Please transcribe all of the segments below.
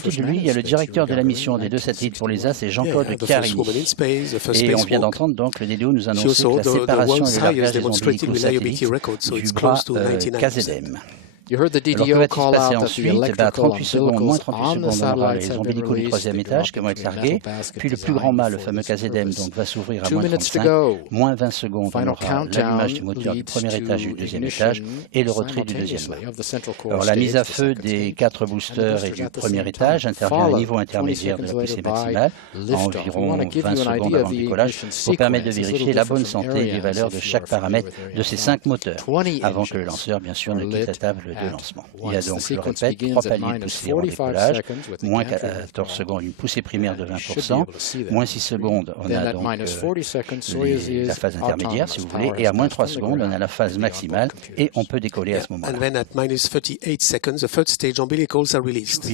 côté de lui, il y a le directeur de la mission des 2 satellites pour l'ESA, c'est Jean-Claude Carini. Et on vient d'entendre donc le DDO nous annoncer que la séparation et le largage des ombilicaux satellites du bras KZM. Alors, que va-t-il se passer ensuite? 38 secondes, moins 38 secondes, on aura les ombilicaux du 3e étage qui vont être largués, puis le plus grand mât, le fameux KZM, donc, va s'ouvrir à moins 35, moins 20 secondes, on aura l'allumage du moteur du 1er étage et du 2e étage et le retrait du 2e mât. Alors, la mise à feu des 4 boosters et du 1er étage intervient au niveau intermédiaire de la poussée maximale, à environ 20 secondes avant le décollage, pour permettre de vérifier la bonne santé et les valeurs de chaque paramètre de ces 5 moteurs, avant que le lanceur, bien sûr, ne quitte la table de lancement. Il y a donc, je le répète, 3 paliers de poussée en décollage, moins 14 secondes, une poussée primaire de 20%, moins 6 secondes, on a donc la phase intermédiaire, si vous voulez, et à moins 3 secondes, on a la phase maximale, et on peut décoller à ce moment-là. Puis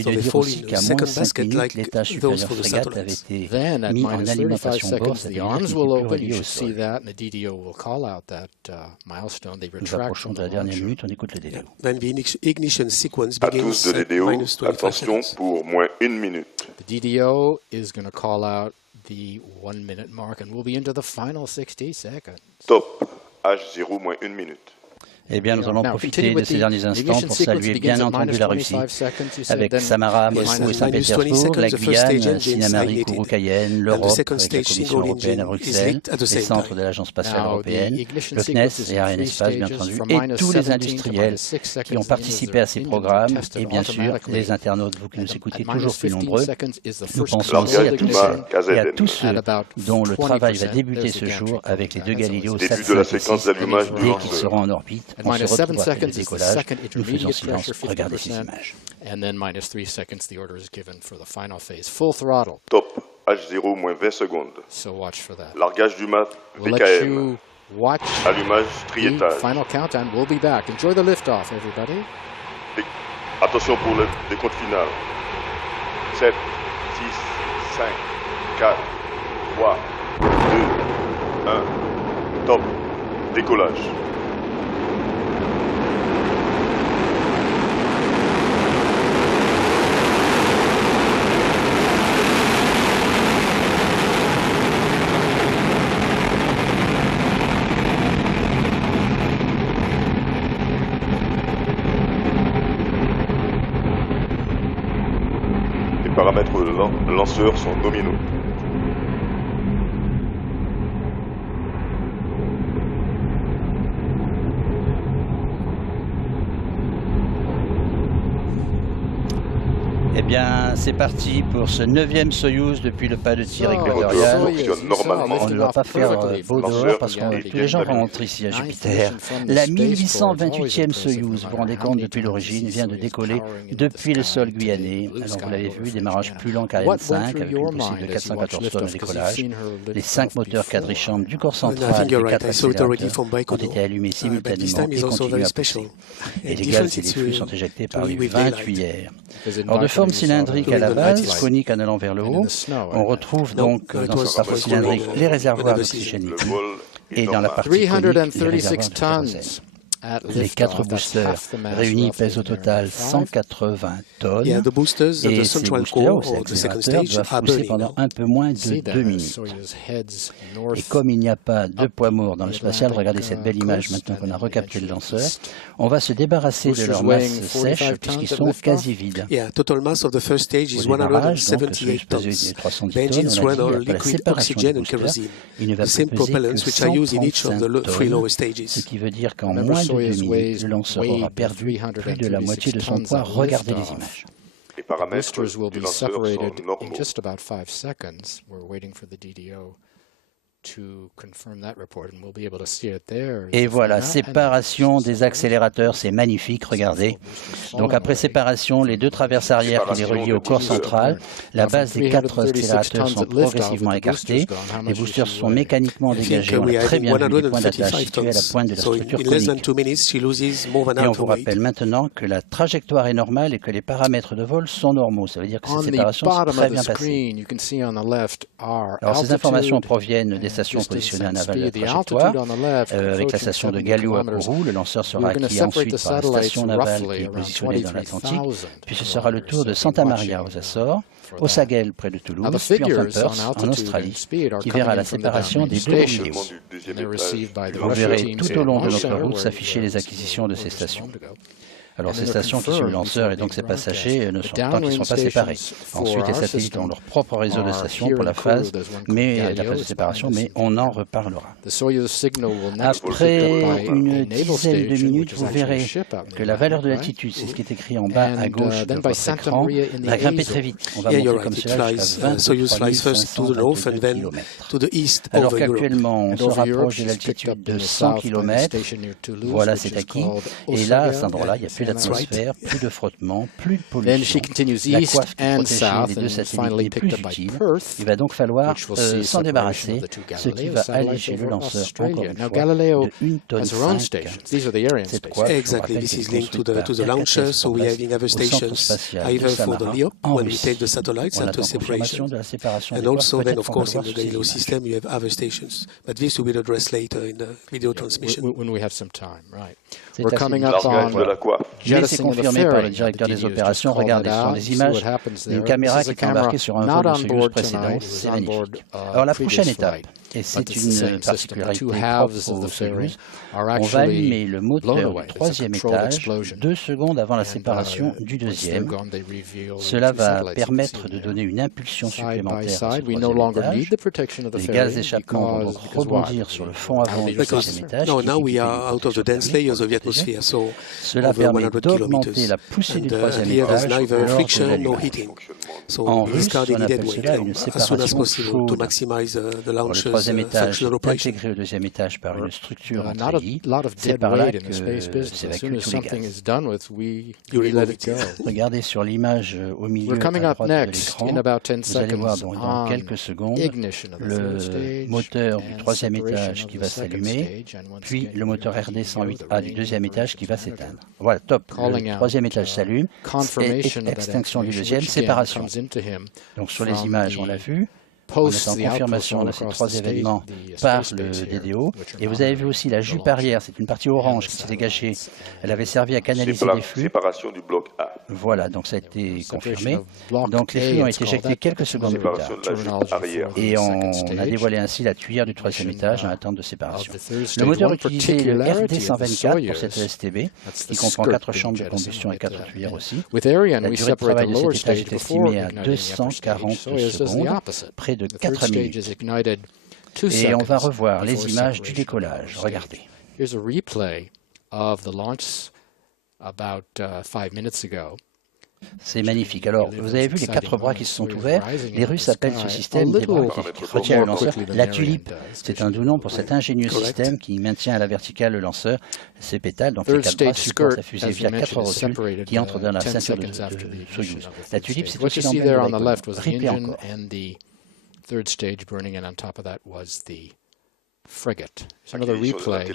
de dire aussi qu'à moins 5 minutes, l'étage supérieur frégate avait été mis en alimentation bord, c'est-à-dire qu'il n'était plus relié au sol. Nous approchons de la dernière minute, on écoute le DDO. À tous de DDO, attention pour moins 1 minute. The DDO is going to call out the 1 minute mark and we'll be into the final 60 seconds. Top, H0 moins 1 minute. Eh bien, nous allons profiter de ces derniers instants pour saluer bien entendu la Russie, avec Samara, Moscou et Saint-Pétersbourg, la Guyane, Sinnamary, Kourou, Cayenne, l'Europe, avec la Commission européenne à Bruxelles, les centres de l'Agence spatiale européenne, le CNES et Arianespace, bien entendu, et tous les industriels qui ont participé à ces programmes, et bien sûr, les internautes, vous qui nous écoutez toujours plus nombreux. Nous pensons aussi à tous et à tous ceux dont le travail va débuter ce jour avec les 2 Galileo Sat-5 dès qu'ils seront en orbite. On se retrouve après le décollage. Nous faisons silence. Regardez ces images. Top, H0 moins 20 secondes. Largage du mat, VKM. Allumage triétage. Attention pour le décompte final. 7, 6, 5, 4, 3, 2, 1. Top, décollage. Les paramètres de lanceur sont nominaux. Eh bien, c'est parti pour ce 9e Soyouz depuis le pas de tir équatorial. On ne va pas faire beau dehors parce que tous les gens rentrent ici à Jupiter. La 1828e Soyouz, vous vous rendez compte, depuis l'origine, vient de décoller depuis le sol guyanais. Alors, vous l'avez vu, démarrage plus lent qu'Ariane 5 avec une poussée de 414 tonnes au décollage. Les 5 moteurs quadrichambre du corps central et 4 accélérateurs ont été allumés simultanément et continuent à pousser. Et les gaz et les flux sont éjectés par les 20 tuyères. Alors, de forme cylindrique à la base, conique en allant vers le haut, on retrouve donc dans cette partie cylindrique les réservoirs d'oxygène liquide et dans la partie conique les réservoirs de kérosène. Les 4 boosters réunis pèsent au total 180 tonnes et ces boosters ou ces accélérateurs doivent pousser pendant un peu moins de 2 minutes. Et comme il n'y a pas de poids lourd dans le spatial, regardez cette belle image maintenant qu'on a recapté le lanceur, on va se débarrasser de leur masse sèche puisqu'ils sont quasi vides. Au démarrage, donc, celui qui pesait 310 tonnes, on a dit après la séparation des boosters, il ne va plus peser que 135 tonnes, ce qui veut dire qu'en moins de 2 minutes, le lanceur aura perdu plus de la moitié de son poids. Regardez les images. Les paramètres du lanceur sont normaux. Et voilà, séparation des accélérateurs, c'est magnifique, regardez. Donc après séparation, les 2 traverses arrière qui les relient au corps central, la base des 4 accélérateurs sont progressivement écartées, les boosters sont mécaniquement dégagés, on a très bien vu les points d'attache situés à la pointe de la structure conique. Et on vous rappelle maintenant que la trajectoire est normale et que les paramètres de vol sont normaux, ça veut dire que cette séparation s'est très bien passée. Alors ces informations proviennent des stations positionnées en aval de la trajectoire. Avec la station de Gallo à Kourou, le lanceur sera acquis ensuite par la station navale qui est positionnée dans l'Atlantique. Puis ce sera le tour de Santa Maria aux Açores, au Saguel près de Toulouse, puis enfin Perth en Australie, qui verra la séparation des deux vidéos. Vous verrez tout au long de notre route s'afficher les acquisitions de ces stations. Alors ces stations qui suivent le lanceur et donc ses passagers ne sont tant qu'ils ne sont pas séparés. Ensuite, les satellites ont leur propre réseau de stations pour la phase de séparation, mais on en reparlera. Après une dizaine de minutes, vous verrez que la valeur de l'altitude, c'est ce qui est écrit en bas à gauche de votre écran, va grimper très vite. On va monter comme cela jusqu'à 23 522 km. Alors qu'actuellement, on se rapproche de l'altitude de 100 km. Voilà, c'est acquis. Et là, à cet endroit-là, il n'y a plus d'atmosphère, plus de frottement, plus de pollution. La coiffe qui protégeait les deux satellites n'est plus utile. Il va donc falloir s'en débarrasser, ce qui va alléger le lanceur encore une fois de 1,5 tonne. Cette coiffe, exactly, this is linked to the launcher, so we're having other stations either for the LEOP when we take the satellites after separation, and also then of course in the Galileo system you have other stations, but this will be addressed later in the video transmission. When we have some time, right? We're coming up on mais c'est confirmé par le directeur des opérations. Regardez, ce sont des images d'une caméra qui est embarquée sur un vol de Soyuz précédent. C'est magnifique. Alors la prochaine étape, et c'est une particularité propre au Soyuz, on va allumer le moteur du troisième étage 2 secondes avant la séparation du deuxième. Cela va permettre de donner une impulsion supplémentaire à ce troisième étage. Les gaz d'échappement vont donc rebondir sur le fond avant du troisième étage. Cela permet d'augmenter la poussée du troisième étage lors de l'allumage. En russe, on appelle cela une séparation chaude. Le troisième étage est intégré au deuxième étage par une structure en treillis. C'est par là que s'évacuent tous les gaz. Regardez sur l'image au milieu à droite de l'écran. Vous allez voir dans quelques secondes le moteur du troisième étage qui va s'allumer, puis le moteur RD-108A du deuxième étage qui va s'éteindre. Voilà, top. Le troisième étage s'allume, extinction du deuxième, séparation. Donc sur les images, on l'a vu. On est en confirmation de ces 3 événements par le DDO. Et vous avez vu aussi la jupe arrière, c'est une partie orange qui s'est dégagée. Elle avait servi à canaliser les flux. Séparation du bloc A. Voilà, donc ça a été confirmé. Donc les flux ont été éjectés quelques secondes plus tard. Et on a dévoilé ainsi la tuyère du troisième étage en attente de séparation. Le moteur utilisé est le RD-124 pour cette ESTB, qui comprend 4 chambres de combustion et 4 tuyères aussi. La durée de travail de cet étage est estimée à 240 secondes, près de 4 minutes. Et on va revoir les images du décollage. Regardez. Here's a replay of the launch about 5 minutes ago. C'est magnifique. Alors, vous avez vu les 4 bras qui se sont ouverts. Les Russes appellent ce système des bras qui retiennent le lanceur la tulipe. C'est un doux nom pour cet ingénieux système qui maintient à la verticale le lanceur, ses pétales. Donc les 4 bras supportent la fusée via 4 rotules qui entrent dans la ceinture de Soyuz. La tulipe, c'est aussi l'emblème de l'école. Ripé encore. Third stage burning, and on top of that was the frigate. It's another replay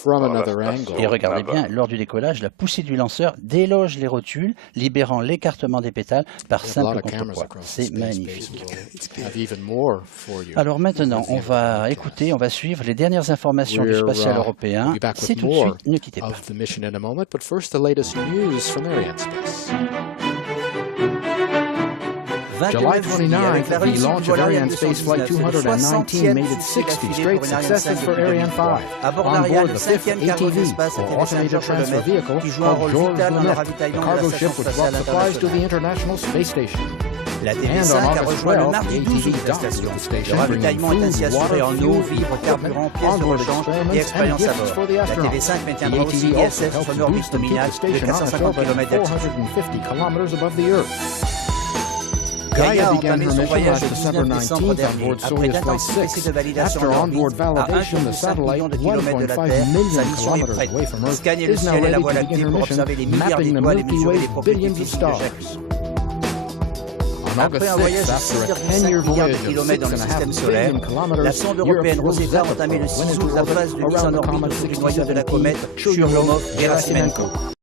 from another angle. Et regardez bien, lors du décollage, la poussée du lanceur déloge les rotules, libérant l'écartement des pétales par simple contrepoids. C'est magnifique. Alors maintenant, on va écouter, on va suivre les dernières informations du spatial européen. C'est tout de suite, ne quittez pas. July 29th, the launch of Ariane Spaceflight 219 made its 60 straight successes for Ariane 5. On board the 5th ATV, or Automated Transfer Vehicle, called Georges Lemaitre, the cargo ship which brought supplies to the International Space Station. La TV5 a rejoint le mardi 12 août la station. Le ravitaillement est ainsi assuré en eau, vivres, carburant, pièces de rechange et expérience à bord. La TV5 maintiendra aussi ISS sur l'orbite nominale de 450 km d'altitude. Gaia a entamé son voyage le 19 décembre dernier. Après d'intenses essais de validation en orbite, à 1,5 million de kilomètres de la Terre, sa mission est prête. Scanner le ciel et la Voie lactée pour observer les milliards d'étoiles et mesurer les propriétés physiques de chacune. Après un voyage de 6,5 milliards de kilomètres dans le système solaire, la sonde européenne Rosetta a entamé le 6 août la phase de mise en orbite autour du noyau de la comète Churyumov-Gerasimenko.